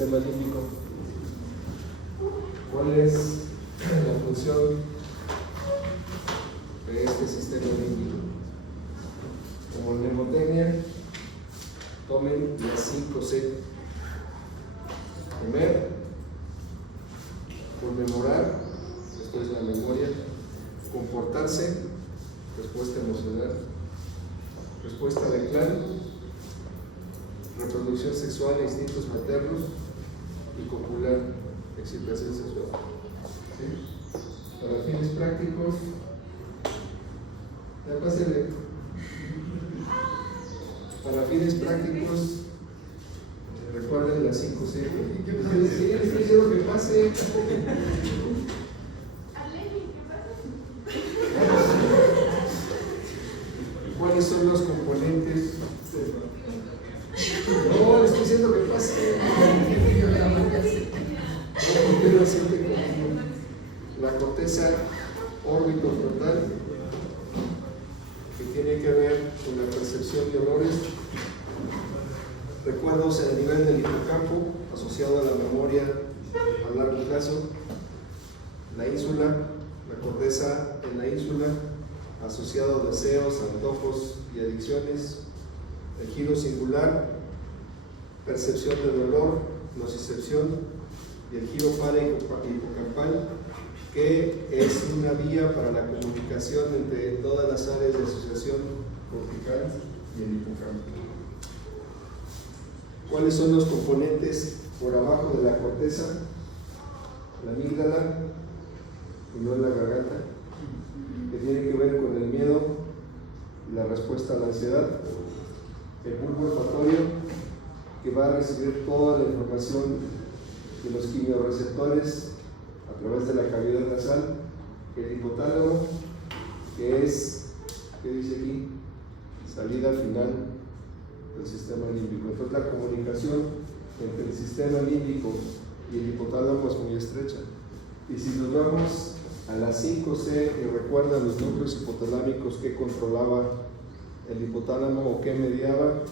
sistema límbico. ¿Cuál es la función de este sistema límbico? Como mnemotecnia, tomen las 5C. Comer, conmemorar, esto es la memoria, comportarse, respuesta emocional, respuesta de clan, reproducción sexual e instintos maternos, y copular, excitación sexual. ¿Sí? Para fines prácticos, ya pásenle. Para fines prácticos, recuerden las 5C. Sí, estoy diciendo que pase. ¿Cuáles son los componentes? No, le estoy diciendo que pase. La corteza órbito-frontal, que tiene que ver con la percepción de olores, recuerdos en el nivel del hipocampo, asociado a la memoria a largo plazo, la ínsula, la corteza en la ínsula, asociado a deseos, antojos y adicciones, el giro singular, percepción del dolor, nocicepción, y el giro para-hipocampal, que es una vía para la comunicación entre todas las áreas de asociación cortical y el hipocampo. ¿Cuáles son los componentes por abajo de la corteza? La amígdala, y no en la garganta, que tiene que ver con el miedo y la respuesta a la ansiedad. El bulbo olfatorio, que va a recibir toda la información de los quimiorreceptores a través de la cavidad nasal. El hipotálamo, que es, ¿qué dice aquí? Salida final del sistema límbico. Entonces la comunicación entre el sistema límbico y el hipotálamo es muy estrecha. Y si nos vamos a las 5C y recuerdan los núcleos hipotalámicos que controlaba el hipotálamo o que mediaba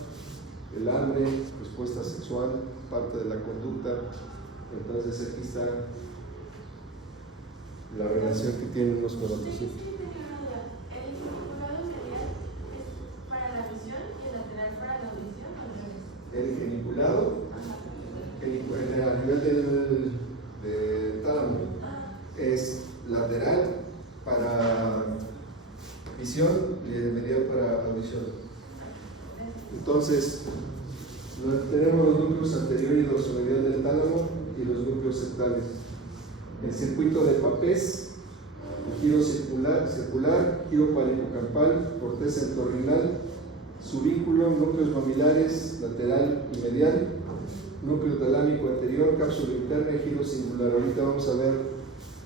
el hambre, respuesta sexual, parte de la conducta. Entonces aquí está la relación que tienen unos con otros. ¿Sí? ¿El geniculado sería para la visión y el lateral para la audición o al revés? El geniculado, a nivel del tálamo, es lateral para visión y el medial para audición. Entonces, tenemos los núcleos anterior y dorsomedial del tálamo y los núcleos sectales. El circuito de Papez, el giro circular, giro parahipocampal, corteza entorrinal, subínculo, núcleos mamilares, lateral y medial, núcleo talámico anterior, cápsula interna y giro singular. Ahorita vamos a ver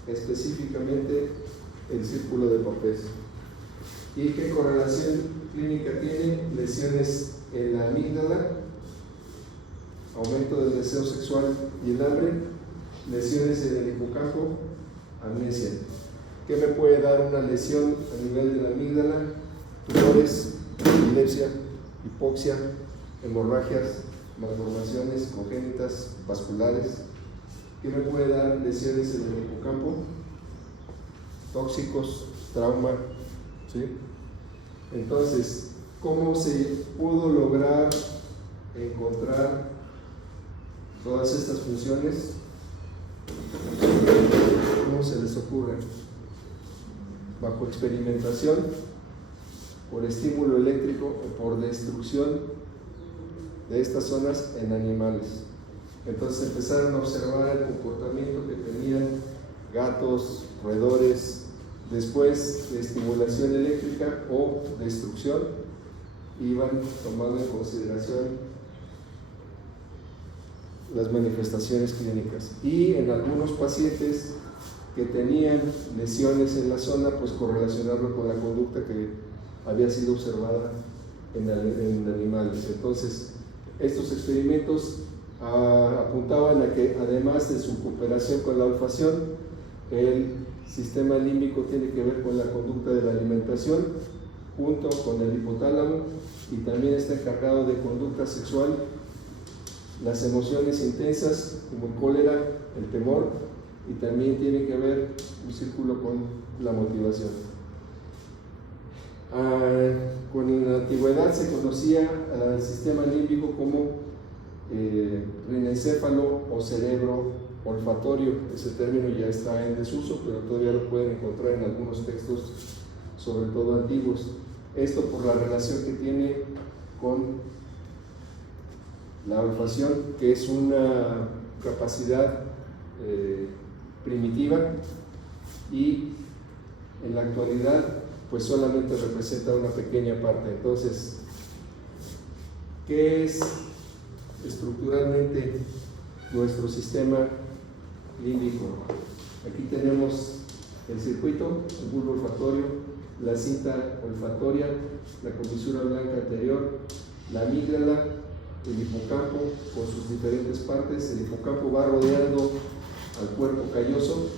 específicamente el círculo de Papez. ¿Y qué correlación clínica tiene? Lesiones en la amígdala, aumento del deseo sexual y el hambre, lesiones en el hipocampo, amnesia. ¿Qué me puede dar una lesión a nivel de la amígdala? Tumores, epilepsia, hipoxia, hemorragias, malformaciones congénitas vasculares. ¿Qué me puede dar lesiones en el hipocampo? Tóxicos, trauma. ¿Sí? Entonces, ¿cómo se pudo lograr encontrar todas estas funciones? ¿Cómo se les ocurre? Bajo experimentación, por estímulo eléctrico o por destrucción de estas zonas en animales. Entonces empezaron a observar el comportamiento que tenían gatos, roedores, después de estimulación eléctrica o destrucción, iban tomando en consideración las manifestaciones clínicas. Y en algunos pacientes que tenían lesiones en la zona, pues correlacionarlo con la conducta que había sido observada en animales. Entonces, estos experimentos apuntaban a que, además de su cooperación con la olfacción, el sistema límbico tiene que ver con la conducta de la alimentación, junto con el hipotálamo, y también está encargado de conducta sexual las emociones intensas como el cólera, el temor, y también tiene que ver un círculo con la motivación. Con la antigüedad se conocía al sistema límbico como rinencéfalo o cerebro olfatorio. Ese término ya está en desuso, pero todavía lo pueden encontrar en algunos textos, sobre todo antiguos. Esto por la relación que tiene con la olfacción, que es una capacidad primitiva, y en la actualidad pues solamente representa una pequeña parte. Entonces, ¿qué es estructuralmente nuestro sistema límbico? Aquí tenemos el circuito, el bulbo olfatorio, la cinta olfatoria, la comisura blanca anterior, la amígdala, el hipocampo con sus diferentes partes. El hipocampo va rodeando al cuerpo calloso,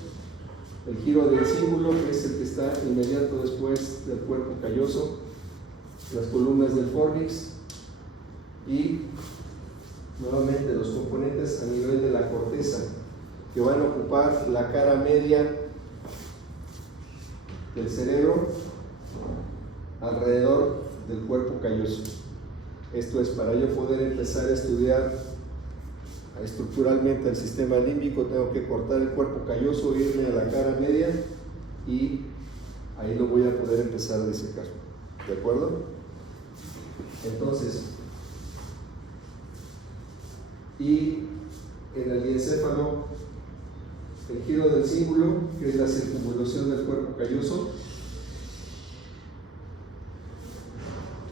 el giro del cíngulo, que es el que está inmediato después del cuerpo calloso, las columnas del fornix y nuevamente los componentes a nivel de la corteza, que van a ocupar la cara media del cerebro alrededor del cuerpo calloso. Esto es, para yo poder empezar a estudiar estructuralmente el sistema límbico, tengo que cortar el cuerpo calloso, irme a la cara media, y ahí lo voy a poder empezar a disecar. ¿De acuerdo? Entonces, y en el diencéfalo, el giro del cíngulo, que es la circunvolución del cuerpo calloso,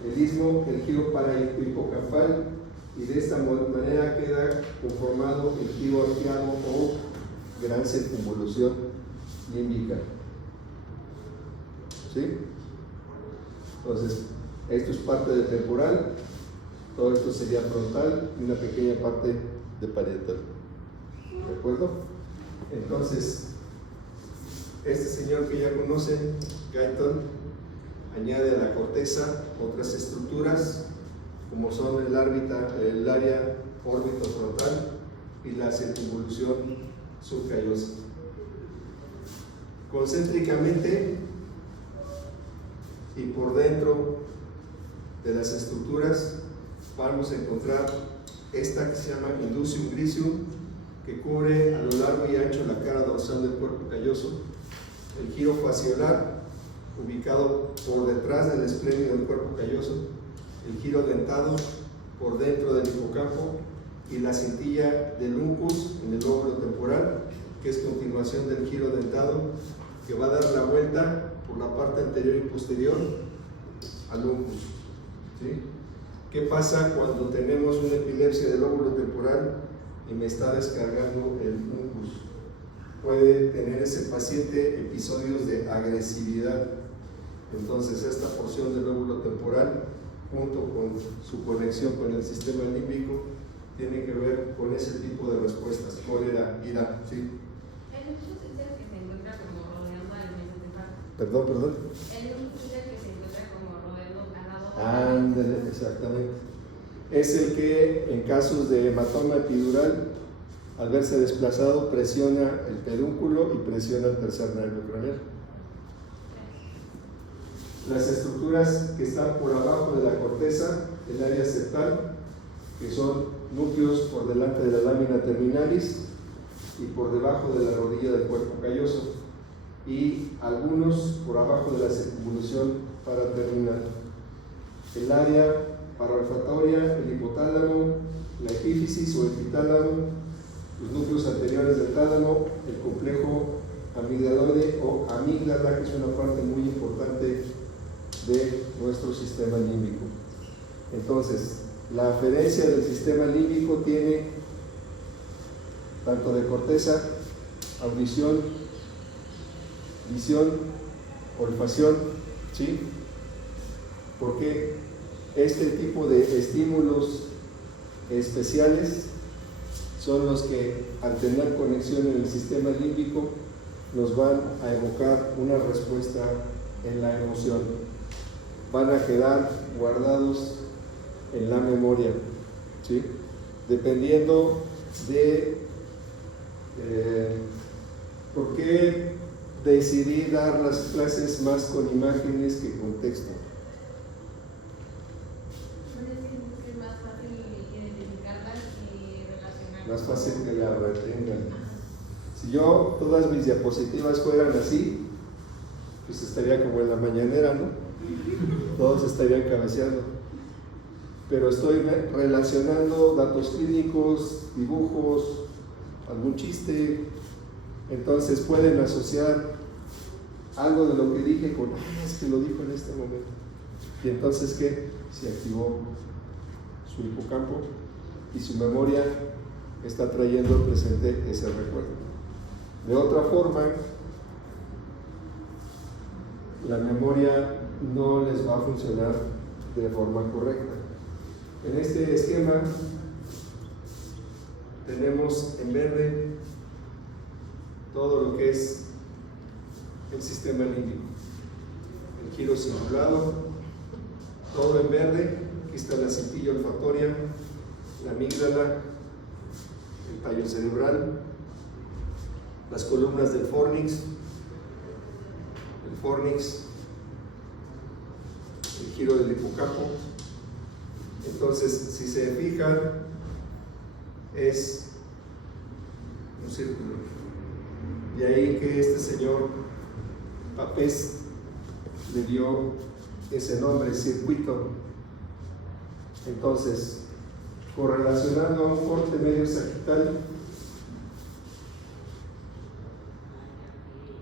el istmo, el giro parahipocampal, y de esta manera queda conformado el giro arqueado o gran circunvolución límbica. ¿Sí? Entonces, esto es parte de temporal, todo esto sería frontal y una pequeña parte de parietal. ¿De acuerdo? Entonces, este señor que ya conocen, Guyton, añade a la corteza otras estructuras como son el área órbito-frontal y la circunvolución subcallosa. Concéntricamente y por dentro de las estructuras vamos a encontrar esta que se llama inducium gricium, que cubre a lo largo y ancho la cara dorsal del cuerpo calloso, el giro fasciolar, ubicado por detrás del esplenio del cuerpo calloso, el giro dentado por dentro del hipocampo, y la cintilla del uncus en el lóbulo temporal, que es continuación del giro dentado, que va a dar la vuelta por la parte anterior y posterior al uncus. ¿Sí? ¿Qué pasa cuando tenemos una epilepsia del lóbulo temporal y me está descargando el uncus? Puede tener ese paciente episodios de agresividad. Entonces, esta porción del lóbulo temporal, junto con su conexión con el sistema límbico, tiene que ver con ese tipo de respuestas: cólera, ira. ¿Sí? El uncus es el que se encuentra como rodeando al mesentefato. Perdón. El uncus es el que se encuentra como rodeando al lado. Ándale, exactamente. Es el que, en casos de hematoma epidural, al verse desplazado, presiona el pedúnculo y presiona el tercer nervio craneal. Las estructuras que están por abajo de la corteza, el área septal, que son núcleos por delante de la lámina terminalis y por debajo de la rodilla del cuerpo calloso, y algunos por abajo de la circunvolución paraterminal. El área paraolfatoria, el hipotálamo, la epífisis o epitálamo, los núcleos anteriores del tálamo, el complejo amigdaloide o amígdala, que es una parte muy importante de nuestro sistema límbico. Entonces, la aferencia del sistema límbico tiene tanto de corteza, audición, visión, olfacción, ¿sí? Porque este tipo de estímulos especiales son los que, al tener conexión en el sistema límbico, nos van a evocar una respuesta en la emoción. Van a quedar guardados en la memoria, ¿sí? dependiendo de por qué decidí dar las clases más con imágenes que con texto. Es más fácil identificarlas y relacionarlas. Más fácil que la retengan. Si yo todas mis diapositivas fueran así, pues estaría como en la mañanera, ¿no? Todos estarían cabeceando. Pero estoy relacionando datos clínicos, dibujos, algún chiste. Entonces pueden asociar algo de lo que dije con, es que lo dijo en este momento. Y entonces, ¿qué? Se activó su hipocampo y su memoria está trayendo al presente ese recuerdo. De otra forma, la memoria no les va a funcionar de forma correcta. En este esquema tenemos en verde todo lo que es el sistema límbico, el giro cingulado, todo en verde. Aquí está la cintilla olfatoria, la amígdala, el tallo cerebral, las columnas del fornix, el giro del hipocampo. Entonces, si se fijan, es un círculo. De ahí que este señor Papez le dio ese nombre, circuito. Entonces, correlacionando a un corte medio sagital,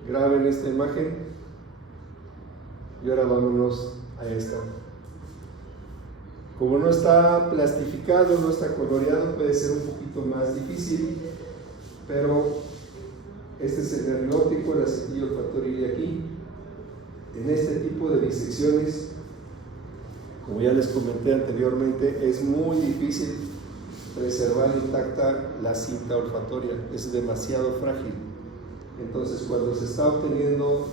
graben esta imagen y ahora vámonos a esta. Como no está plastificado, no está coloreado, puede ser un poquito más difícil, pero este es el nervio óptico, la cintilla olfatoria de aquí. En este tipo de disecciones, como ya les comenté anteriormente, es muy difícil preservar intacta la cinta olfatoria, es demasiado frágil. Entonces, cuando se está obteniendo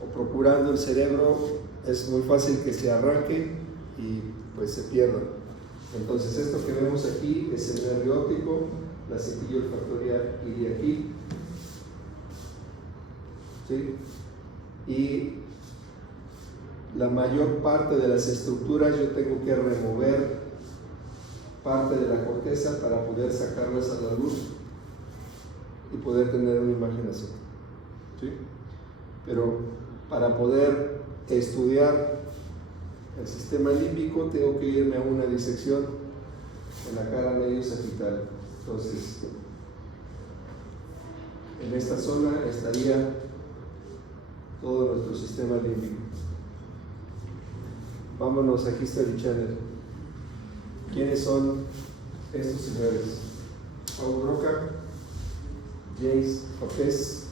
o procurando el cerebro, es muy fácil que se arranque y pues se pierda. Entonces, esto que vemos aquí es el nervio óptico, la cintilla olfatoria iría aquí, ¿sí? Y la mayor parte de las estructuras yo tengo que remover parte de la corteza para poder sacarlas a la luz y poder tener una imagen así, ¿sí? Pero para poder estudiar el sistema límbico tengo que irme a una disección en la cara medio sagital. Entonces, en esta zona estaría todo nuestro sistema límbico. Vámonos, aquí está el channel. ¿Quiénes son estos señores? Paul Broca, James Papez,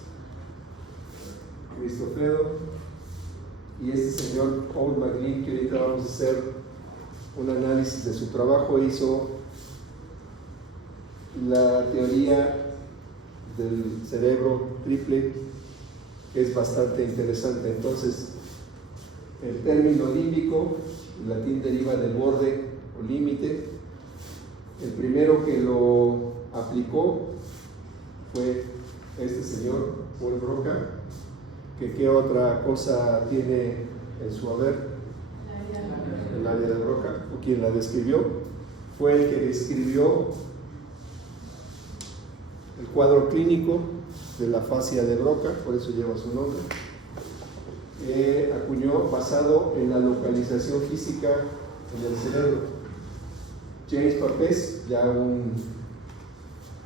Cristofredo y este señor Paul MacLean, que ahorita vamos a hacer un análisis de su trabajo. Hizo la teoría del cerebro triple, que es bastante interesante. Entonces, el término límbico, en latín deriva del borde o límite. El primero que lo aplicó fue este señor, Paul Broca, que qué otra cosa tiene en su haber, el área de Broca, o quien la describió, fue el que describió el cuadro clínico de la fascia de Broca, por eso lleva su nombre. Acuñó basado en la localización física en el cerebro. James Papez, ya un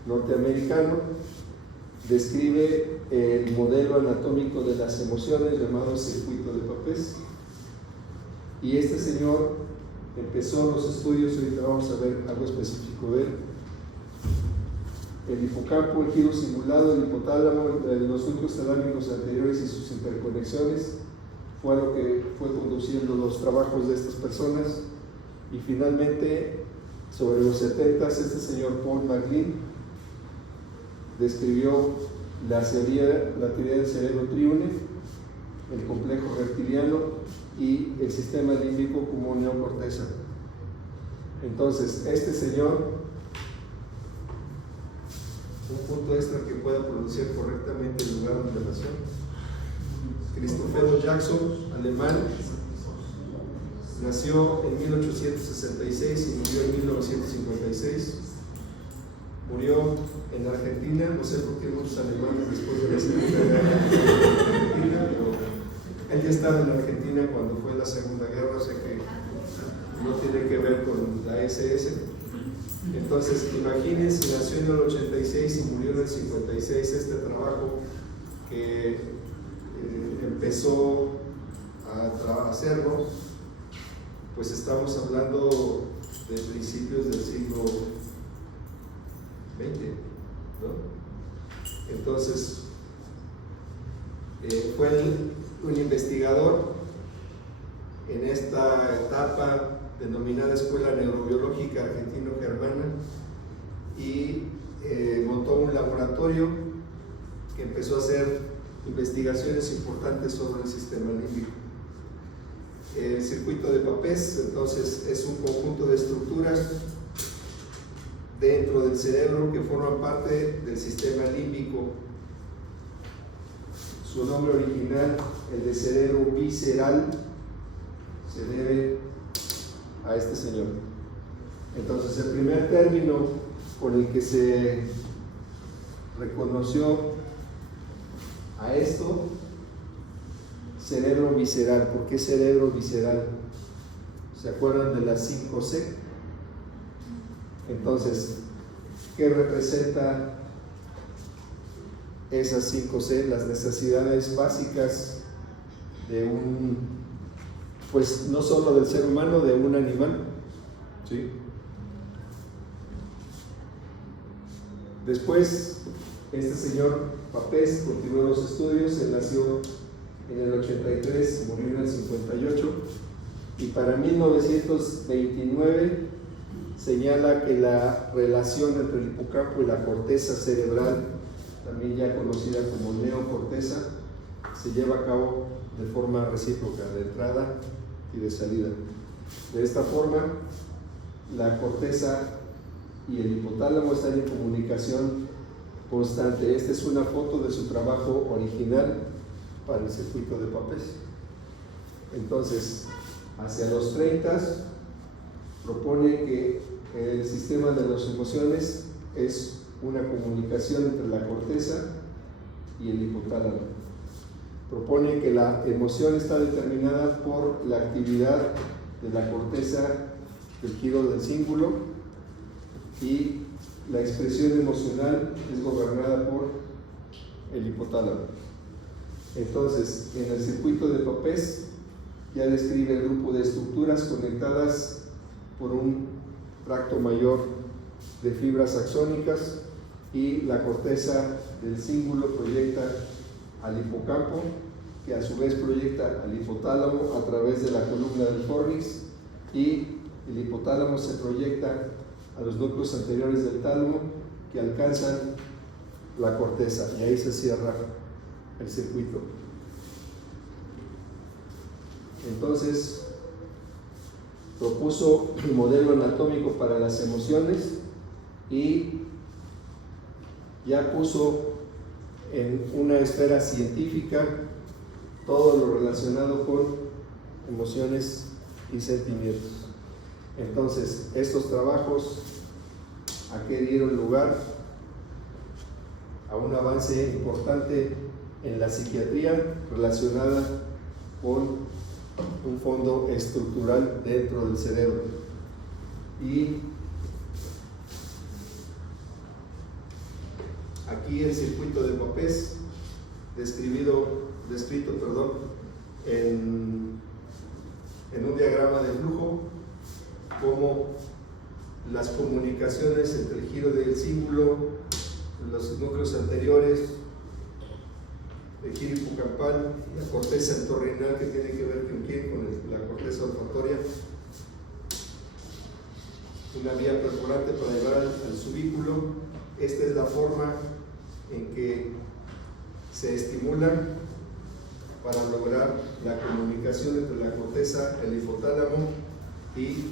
norteamericano, describe el modelo anatómico de las emociones llamado circuito de Papez. Y este señor empezó los estudios, ahorita vamos a ver algo específico de él. El hipocampo, el giro cingulado, el hipotálamo, los núcleos talámicos anteriores y sus interconexiones fue lo que fue conduciendo los trabajos de estas personas. Y finalmente, sobre los 70, este señor Paul MacLean describió la teoría del cerebro triune, el complejo reptiliano y el sistema límbico como neocorteza. Entonces, este señor un punto extra que pueda pronunciar correctamente el lugar donde nació. Christopher Jackson, alemán, nació en 1866 y murió en 1956. Murió en Argentina, no sé por qué muchos alemanes después de la Segunda Guerra en Argentina, pero él ya estaba en Argentina cuando fue la Segunda Guerra, o sea que no tiene que ver con la SS. Entonces, imagínense, nació en el 86 y murió en el 56, este trabajo que empezó a hacerlo, pues estamos hablando de principios del siglo XX, ¿no? Entonces, fue un investigador en esta etapa denominada Escuela Neurobiológica Argentino-Germana y montó un laboratorio que empezó a hacer investigaciones importantes sobre el sistema límbico. El circuito de Papez, entonces, es un conjunto de estructuras dentro del cerebro que forman parte del sistema límbico. Su nombre original, el de cerebro visceral, se debe a este señor. Entonces, el primer término con el que se reconoció a esto, cerebro visceral. ¿Por qué cerebro visceral? ¿Se acuerdan de las 5C? Entonces, ¿qué representa esas 5C? Las necesidades básicas de pues no solo del ser humano, de un animal, ¿sí? Después, este señor Papez continuó los estudios. Él nació en el 83, murió en el 58, y para 1929 señala que la relación entre el hipocampo y la corteza cerebral, también ya conocida como neocorteza, se lleva a cabo de forma recíproca, de entrada y de salida. De esta forma, la corteza y el hipotálamo están en comunicación constante. Esta es una foto de su trabajo original para el circuito de Papez. Entonces, hacia los 30 propone que el sistema de las emociones es una comunicación entre la corteza y el hipotálamo. Propone que la emoción está determinada por la actividad de la corteza del giro del cíngulo y la expresión emocional es gobernada por el hipotálamo. Entonces, en el circuito de Papez ya describe el grupo de estructuras conectadas por un tracto mayor de fibras axónicas, y la corteza del cíngulo proyecta al hipocampo, que a su vez proyecta al hipotálamo a través de la columna del fornix, y el hipotálamo se proyecta a los núcleos anteriores del tálamo que alcanzan la corteza, y ahí se cierra el circuito. Entonces, propuso el modelo anatómico para las emociones y ya puso en una esfera científica todo lo relacionado con emociones y sentimientos. Entonces, estos trabajos, ¿a qué dieron lugar? A un avance importante en la psiquiatría relacionada con un fondo estructural dentro del cerebro. Y aquí el circuito de Papez, descrito en un diagrama de flujo, como las comunicaciones entre el giro del cíngulo, los núcleos anteriores, el giro hipocampal, la corteza entorrinal, que tiene que ver con la corteza olfatoria, una vía perforante para llevar al subículo. Esta es la forma en que se estimulan para lograr la comunicación entre la corteza, el hipotálamo y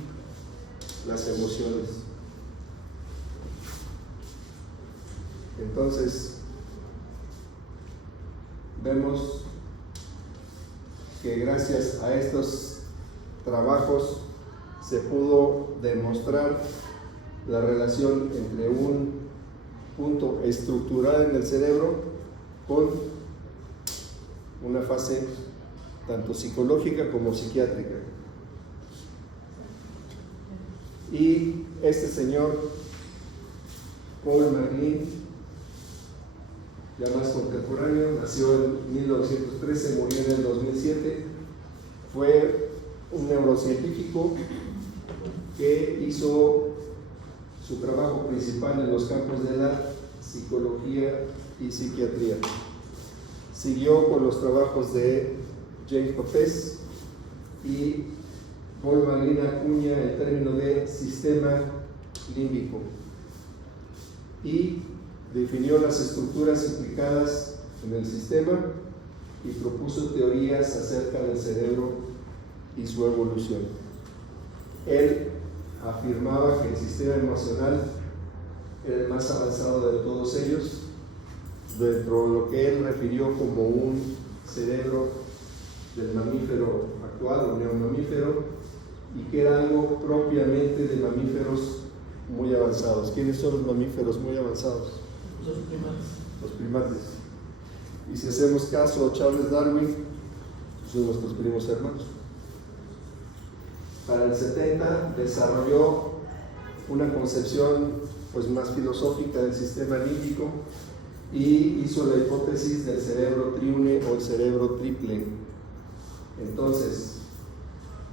las emociones. Entonces, vemos que gracias a estos trabajos se pudo demostrar la relación entre un punto estructural en el cerebro con una fase tanto psicológica como psiquiátrica. Y este señor, Paul MacLean, ya más contemporáneo, nació en 1913, murió en el 2007, fue un neurocientífico que hizo su trabajo principal en los campos de la psicología y psiquiatría. Siguió con los trabajos de James Papez y Paul MacLean acuña el término de sistema límbico y definió las estructuras implicadas en el sistema y propuso teorías acerca del cerebro y su evolución. Él afirmaba que el sistema emocional era el más avanzado de todos ellos, dentro de lo que él refirió como un cerebro del mamífero actual o neomamífero, y que era algo propiamente de mamíferos muy avanzados. ¿Quiénes son los mamíferos muy avanzados? Los primates. Los primates. Y si hacemos caso a Charles Darwin, son nuestros primos hermanos. Para el 70 desarrolló una concepción pues más filosófica del sistema límbico y hizo la hipótesis del cerebro triune o el cerebro triple. Entonces,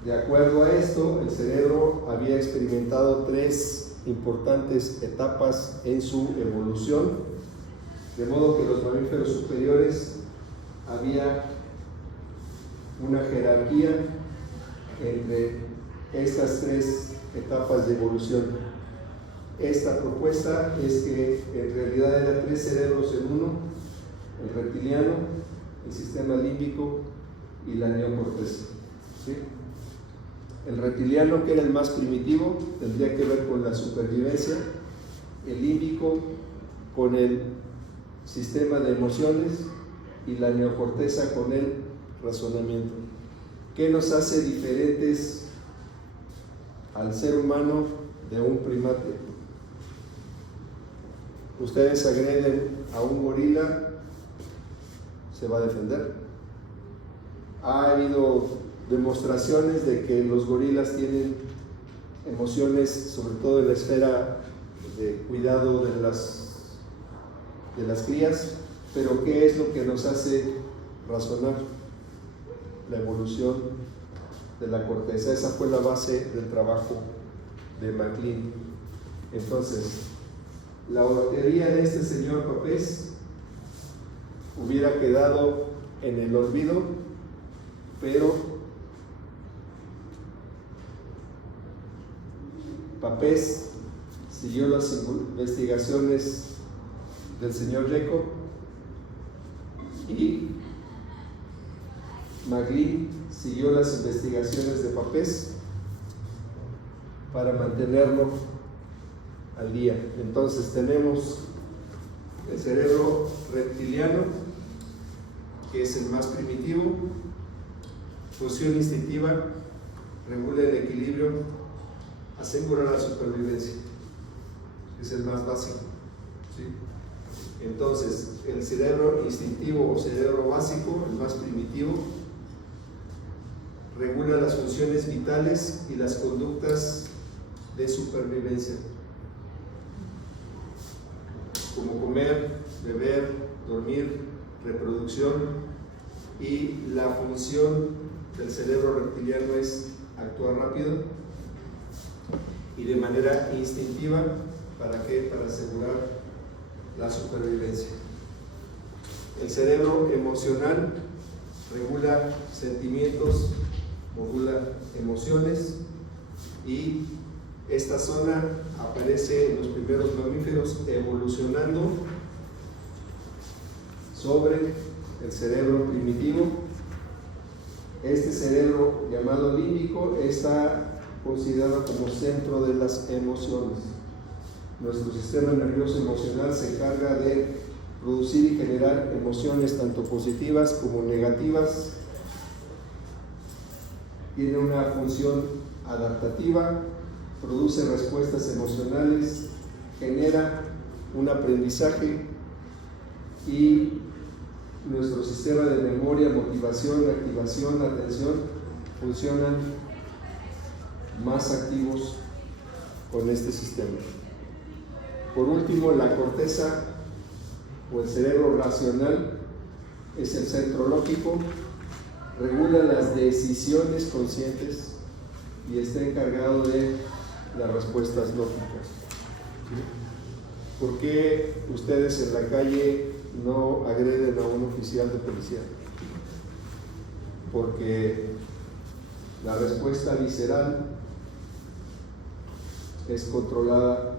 de acuerdo a esto, el cerebro había experimentado 3 importantes etapas en su evolución, de modo que los mamíferos superiores había una jerarquía entre estas 3 etapas de evolución. Esta propuesta es que en realidad eran 3 cerebros en uno: el reptiliano, el sistema límbico y la neocorteza. ¿Sí? El reptiliano, que era el más primitivo, tendría que ver con la supervivencia; el límbico con el sistema de emociones y la neocorteza con el razonamiento. ¿Qué nos hace diferentes al ser humano de un primate? Ustedes agreden a un gorila, se va a defender. Ha habido demostraciones de que los gorilas tienen emociones, sobre todo en la esfera de cuidado de las crías, pero ¿qué es lo que nos hace razonar? La evolución de la corteza. Esa fue la base del trabajo de MacLean. Entonces, la teoría de este señor Papez hubiera quedado en el olvido, pero Papez siguió las investigaciones del señor Jacob y MacLean siguió las investigaciones de Papez para mantenerlo al día. Entonces tenemos el cerebro reptiliano, que es el más primitivo, función instintiva, regula el equilibrio, asegura la supervivencia, es el más básico. ¿Sí? Entonces, el cerebro instintivo o cerebro básico, el más primitivo, regula las funciones vitales y las conductas de supervivencia, como comer, beber, dormir, reproducción, y la función del cerebro reptiliano es actuar rápido y de manera instintiva. ¿Para qué? Para asegurar la supervivencia. El cerebro emocional regula sentimientos, modula emociones, y esta zona aparece en los primeros mamíferos, evolucionando sobre el cerebro primitivo. Este cerebro llamado límbico está considerado como centro de las emociones. Nuestro sistema nervioso emocional se encarga de producir y generar emociones tanto positivas como negativas. Tiene una función adaptativa, produce respuestas emocionales, genera un aprendizaje y nuestro sistema de memoria, motivación, activación, atención funcionan más activos con este sistema. Por último, la corteza o el cerebro racional es el centro lógico, regula las decisiones conscientes y está encargado de las respuestas lógicas. ¿Por qué ustedes en la calle no agreden a un oficial de policía? Porque la respuesta visceral es controlada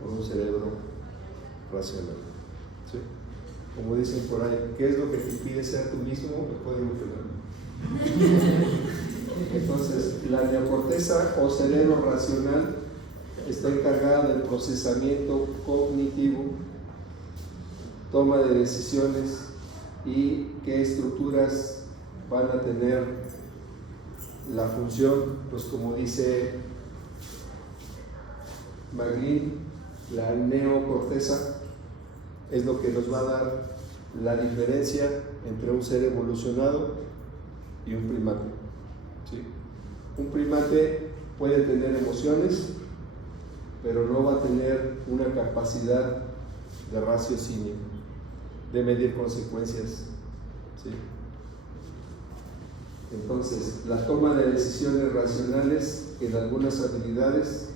por un cerebro racional. ¿Sí? Como dicen por ahí, ¿qué es lo que te impide ser tú mismo? El código penal. Entonces, la neocorteza o cerebro racional está encargada del procesamiento cognitivo, toma de decisiones y qué estructuras van a tener la función, pues como dice Maglin, la neocorteza es lo que nos va a dar la diferencia entre un ser evolucionado y un primate. ¿Sí? Un primate puede tener emociones, pero no va a tener una capacidad de raciocinio, de medir consecuencias. ¿Sí? Entonces, la toma de decisiones racionales en algunas habilidades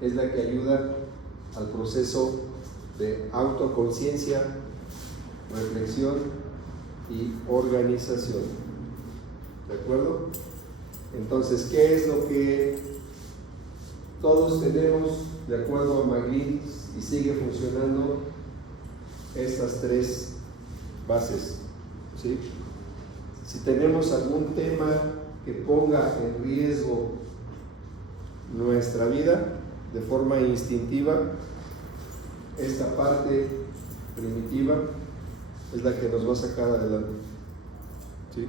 es la que ayuda al proceso de autoconciencia, reflexión y organización. ¿De acuerdo? Entonces, ¿qué es lo que todos tenemos de acuerdo a Maglin y sigue funcionando? Estas tres bases. ¿Sí? Si tenemos algún tema que ponga en riesgo nuestra vida de forma instintiva, esta parte primitiva es la que nos va a sacar adelante. ¿Sí?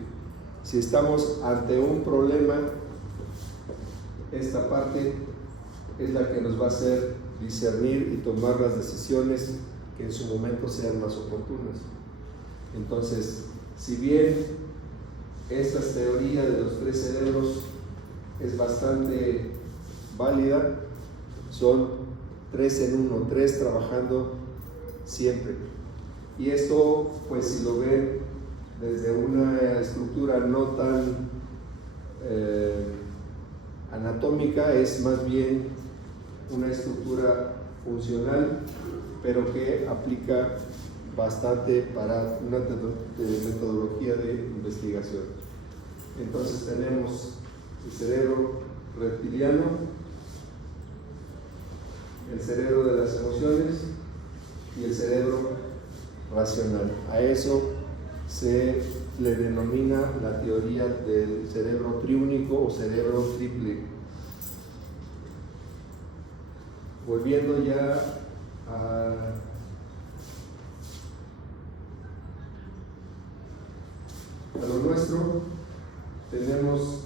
Si estamos ante un problema, esta parte es la que nos va a hacer discernir y tomar las decisiones que en su momento sean más oportunas. Entonces, si bien esta teoría de los tres cerebros es bastante válida, son 3 en 1, 3 trabajando siempre. Y esto, pues si lo ven desde una estructura no tan anatómica, es más bien una estructura funcional, pero que aplica bastante para una metodología de investigación. Entonces tenemos el cerebro reptiliano, el cerebro de las emociones y el cerebro racional. A eso se le denomina la teoría del cerebro triúnico o cerebro triple. Volviendo ya a lo nuestro, tenemos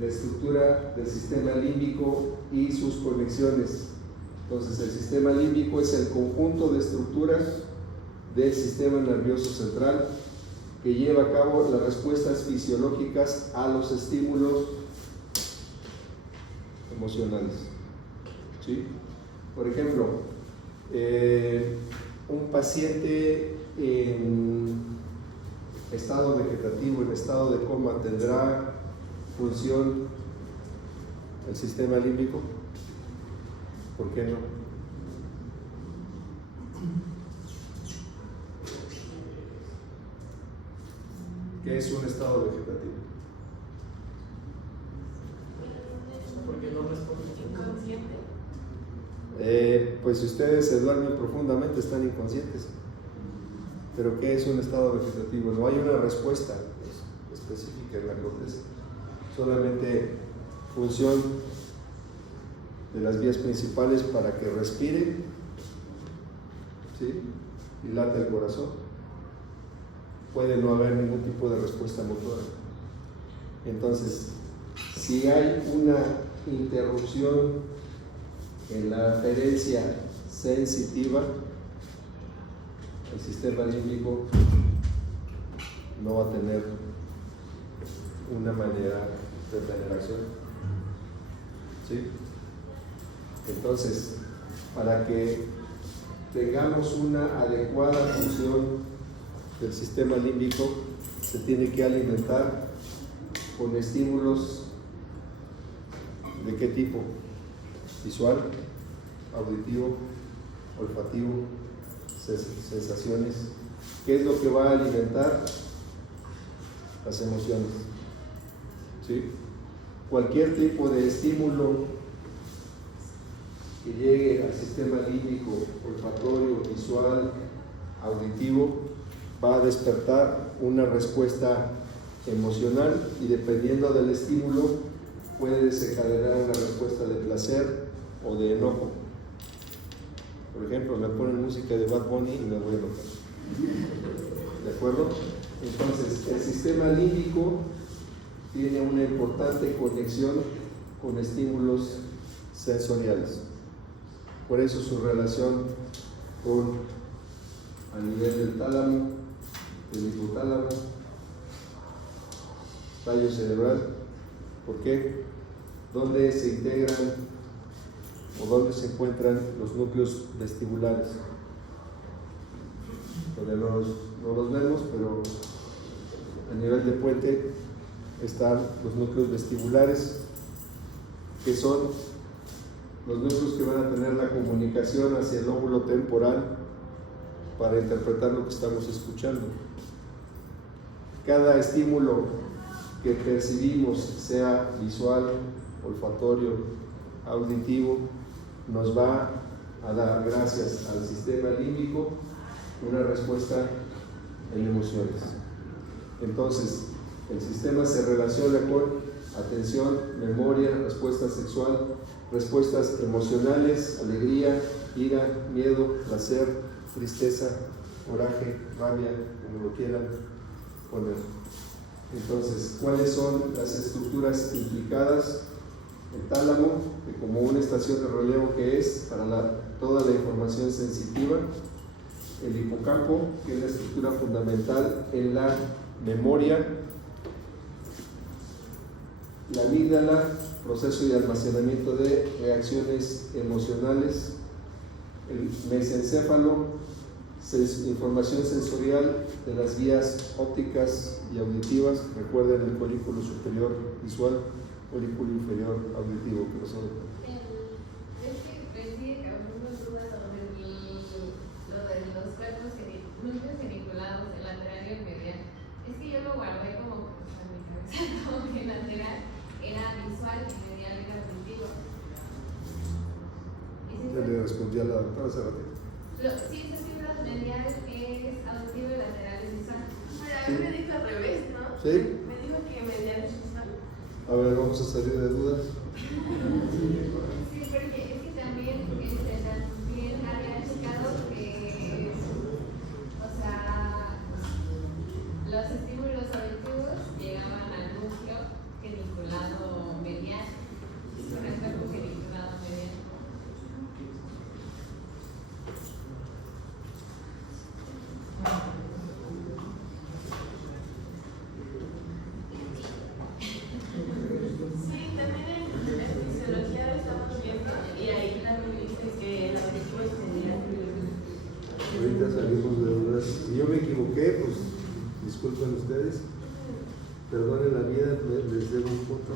la estructura del sistema límbico y sus conexiones. Entonces, el sistema límbico es el conjunto de estructuras del sistema nervioso central que lleva a cabo las respuestas fisiológicas a los estímulos emocionales. ¿Sí? Por ejemplo, un paciente en estado vegetativo, en estado de coma, ¿tendrá función el sistema límbico? ¿Por qué no? ¿Qué es un estado vegetativo? Porque no responde. Inconsciente. Pues si ustedes se duermen profundamente están inconscientes. Pero ¿qué es un estado vegetativo? No hay una respuesta específica en la corteza. Solamente función de las vías principales para que respire, ¿sí? Y lata el corazón. Puede no haber ningún tipo de respuesta motora. Entonces, si hay una interrupción en la aferencia sensitiva, el sistema límbico no va a tener una manera de tener acción. ¿Sí? Entonces, para que tengamos una adecuada función del sistema límbico, se tiene que alimentar con estímulos ¿de qué tipo? Visual, auditivo, olfativo, sensaciones. ¿Qué es lo que va a alimentar? Las emociones. ¿Sí? Cualquier tipo de estímulo que llegue al sistema límbico, olfatorio, visual, auditivo, va a despertar una respuesta emocional y dependiendo del estímulo puede desencadenar una respuesta de placer o de enojo. Por ejemplo, me ponen música de Bad Bunny y me voy a enojar. ¿De acuerdo? Entonces, el sistema límbico tiene una importante conexión con estímulos sensoriales. Por eso su relación con a nivel del tálamo, del hipotálamo, tallo cerebral. ¿Por qué? ¿Dónde se integran o dónde se encuentran los núcleos vestibulares? Donde no los vemos, pero a nivel de puente están los núcleos vestibulares, que son los núcleos que van a tener la comunicación hacia el lóbulo temporal para interpretar lo que estamos escuchando. Cada estímulo que percibimos, sea visual, olfatorio, auditivo, nos va a dar, gracias al sistema límbico, una respuesta en emociones. Entonces, el sistema se relaciona con atención, memoria, respuesta sexual, respuestas emocionales, alegría, ira, miedo, placer, tristeza, coraje, rabia, como lo quieran poner. Entonces, ¿cuáles son las estructuras implicadas? El tálamo, que como una estación de relevo que es para toda la información sensitiva. El hipocampo, que es la estructura fundamental en la memoria. La amígdala, proceso de almacenamiento de reacciones emocionales. El mesencéfalo, información sensorial de las vías ópticas y auditivas. Recuerden el colículo superior visual, colículo inferior auditivo. ¿Qué pasó? Es que me sigue causando dudas sobre lo de los cuerpos núcleos geniculados, el lateral y el medial. Es que yo lo guardé como en mi cabeza, como que el lateral era visual y medial era auditivo. Ya le respondí a la doctora hace ratito. Sí, esa fibra medial es auditivo y lateral es visual. Pero a mí me dijo al revés, ¿no? ¿Sí? Me dijo que medial es visual. A ver, vamos a salir de dudas. Sí, porque es que también había checado que, o sea, los estímulos auditivos llegaban al núcleo geniculado medial, con el cuerpo geniculado medial. Sí, también en fisiología lo estamos viendo y ahí también dice que el auditivo es medial. Ahorita salimos de dudas. Si yo me equivoqué, pues disculpen ustedes. Perdonen la vida, les debo un punto.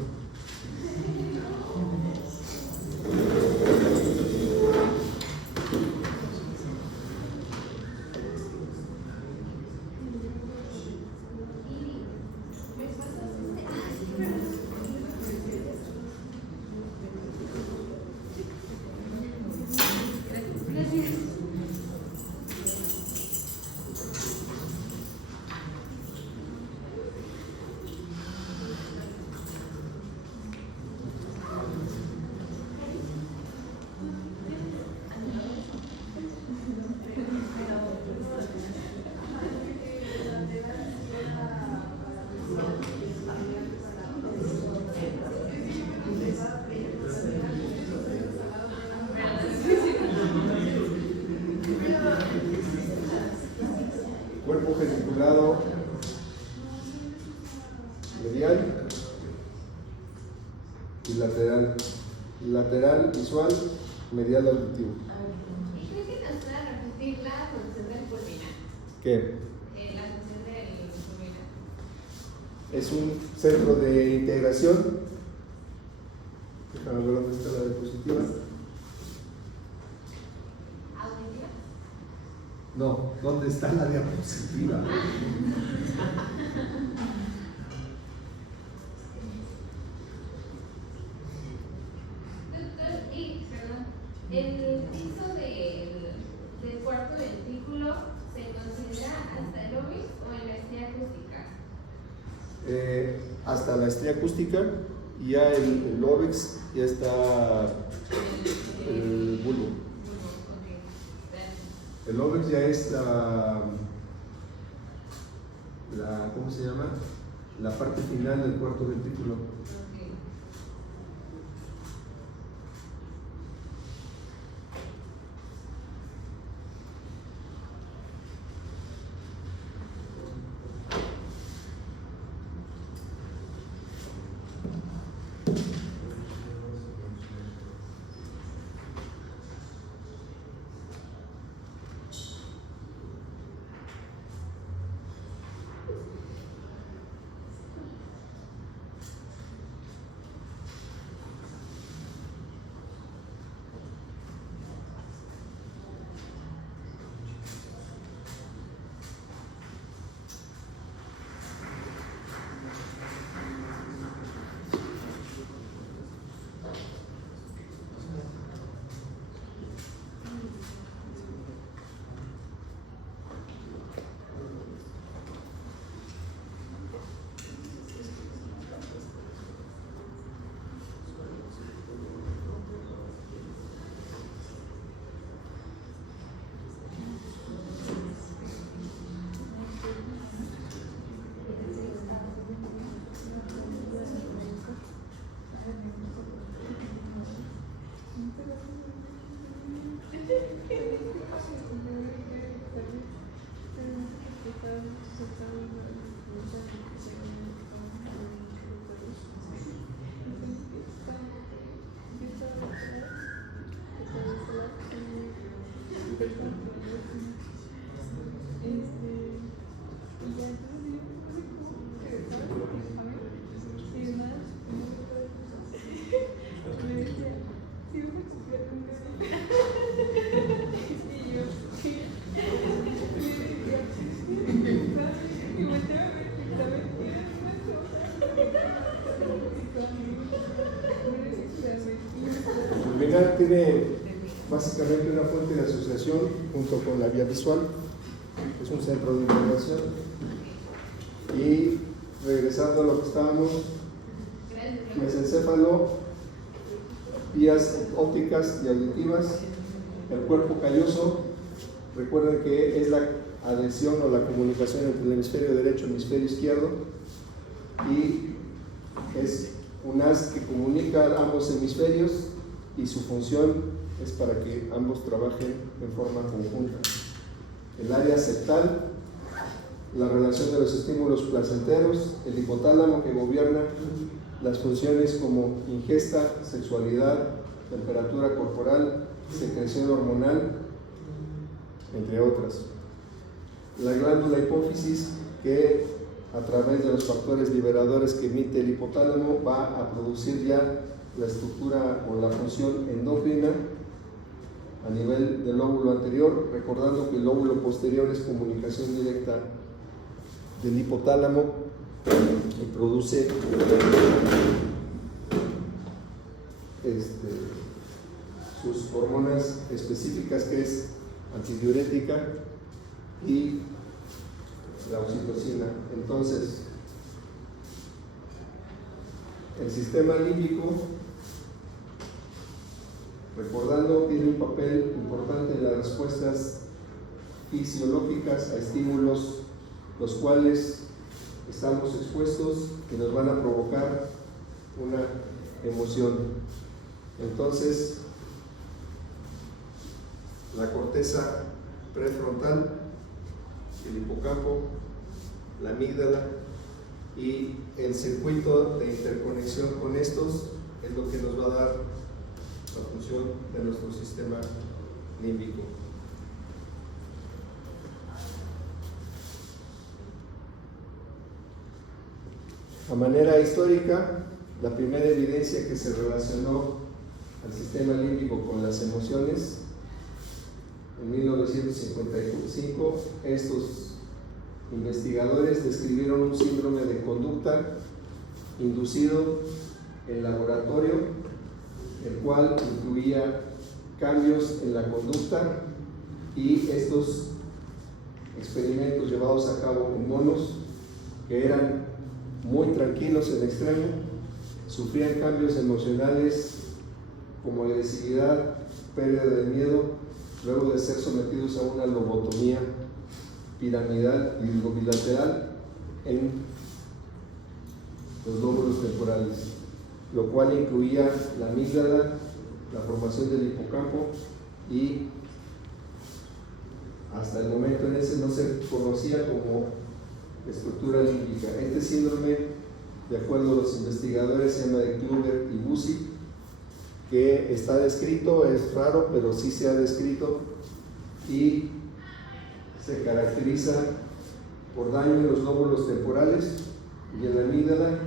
cuerpo geniculado medial y lateral. Lateral visual, medial auditivo. ¿Y creo que nos pueda repetir la función del pulminar? ¿Qué? La función del pulminar. Es un centro de integración. Déjame ver dónde está la diapositiva. ¿Auditiva? No, ¿dónde está la diapositiva? Doctor, perdón, ¿el piso del cuarto ventrículo se considera hasta el ovis o en la estría acústica? Hasta la estría acústica y ya el óvix ya está el bulbo. Ok, gracias. El óvix ya es ¿cómo se llama? La parte final del cuarto ventrículo. Ok. El pulminar tiene básicamente una fuente de asociación junto con la vía visual, es un centro de integración. Y regresando a lo que estábamos, mesencéfalo, vías ópticas y auditivas, el cuerpo calloso, recuerden que es la adhesión o la comunicación entre el hemisferio derecho y el hemisferio izquierdo, y es un haz que comunica ambos hemisferios y su función es para que ambos trabajen en forma conjunta. El área septal, la relación de los estímulos placenteros, el hipotálamo que gobierna las funciones como ingesta, sexualidad, temperatura corporal, secreción hormonal, entre otras. La glándula hipófisis, que a través de los factores liberadores que emite el hipotálamo va a producir ya la estructura o la función endocrina a nivel del lóbulo anterior, recordando que el lóbulo posterior es comunicación directa del hipotálamo y produce sus hormonas específicas, que es antidiurética y la oxitocina. Entonces, el sistema límbico, recordando, tiene un papel importante en las respuestas fisiológicas a estímulos los cuales estamos expuestos y nos van a provocar una emoción. Entonces, la corteza prefrontal el hipocampo, la amígdala, y el circuito de interconexión con estos es lo que nos va a dar la función de nuestro sistema límbico. A manera histórica, la primera evidencia que se relacionó al sistema límbico con las emociones, en 1955, estos investigadores describieron un síndrome de conducta inducido en laboratorio, el cual incluía cambios en la conducta, y estos experimentos llevados a cabo en monos que eran muy tranquilos en extremo, sufrían cambios emocionales como agresividad, pérdida de miedo, luego de ser sometidos a una lobotomía piramidal y bilateral en los lóbulos temporales, lo cual incluía la amígdala, la formación del hipocampo, y hasta el momento en ese no se conocía como estructura límbica. Este síndrome, de acuerdo a los investigadores, se llama de Kluger y Bucy, que está descrito, es raro, pero sí se ha descrito, y se caracteriza por daño en los lóbulos temporales y en la amígdala.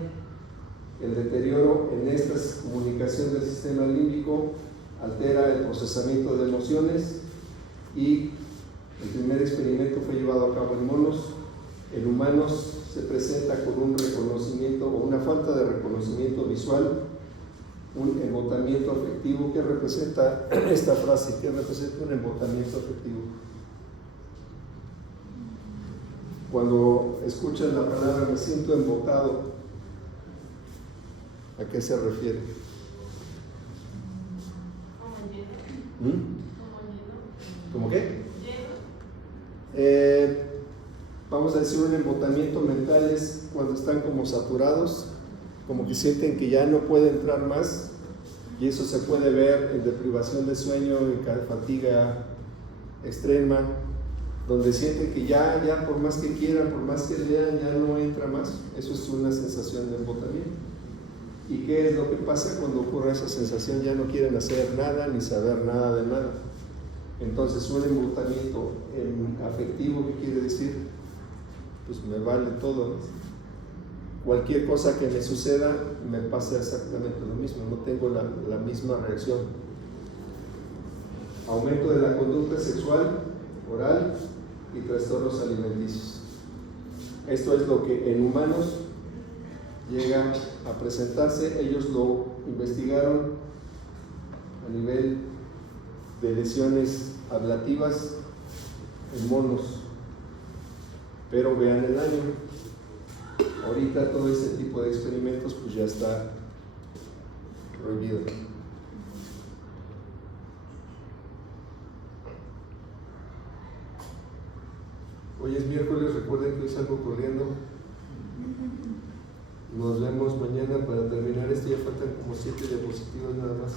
El deterioro en esta comunicación del sistema límbico altera el procesamiento de emociones, y el primer experimento fue llevado a cabo en monos. En humanos se presenta con un reconocimiento o una falta de reconocimiento visual, un embotamiento afectivo. ¿Qué representa esta frase? ¿Qué representa un embotamiento afectivo? Cuando escuchan la palabra "me siento embotado", ¿a qué se refiere? Como lleno. ¿Cómo qué? Lleno. Vamos a decir, un embotamiento mental es cuando están como saturados, como que sienten que ya no puede entrar más, y eso se puede ver en deprivación de sueño, en fatiga extrema, donde sienten que ya por más que quieran, por más que lean, ya no entra más. Eso es una sensación de embotamiento. ¿Y qué es lo que pasa cuando ocurre esa sensación? Ya no quieren hacer nada ni saber nada de nada. Entonces, un embotamiento afectivo, ¿qué quiere decir? Pues me vale todo, ¿no? Cualquier cosa que me suceda me pasa exactamente lo mismo, no tengo la misma reacción. Aumento de la conducta sexual, oral y trastornos alimenticios. Esto es lo que en humanos llega a presentarse. Ellos lo investigaron a nivel de lesiones ablativas en monos, pero vean el daño. Ahorita todo este tipo de experimentos pues ya está prohibido. Hoy es miércoles, recuerden que hoy salgo corriendo. Nos vemos mañana para terminar esto. Ya faltan como 7 diapositivas nada más.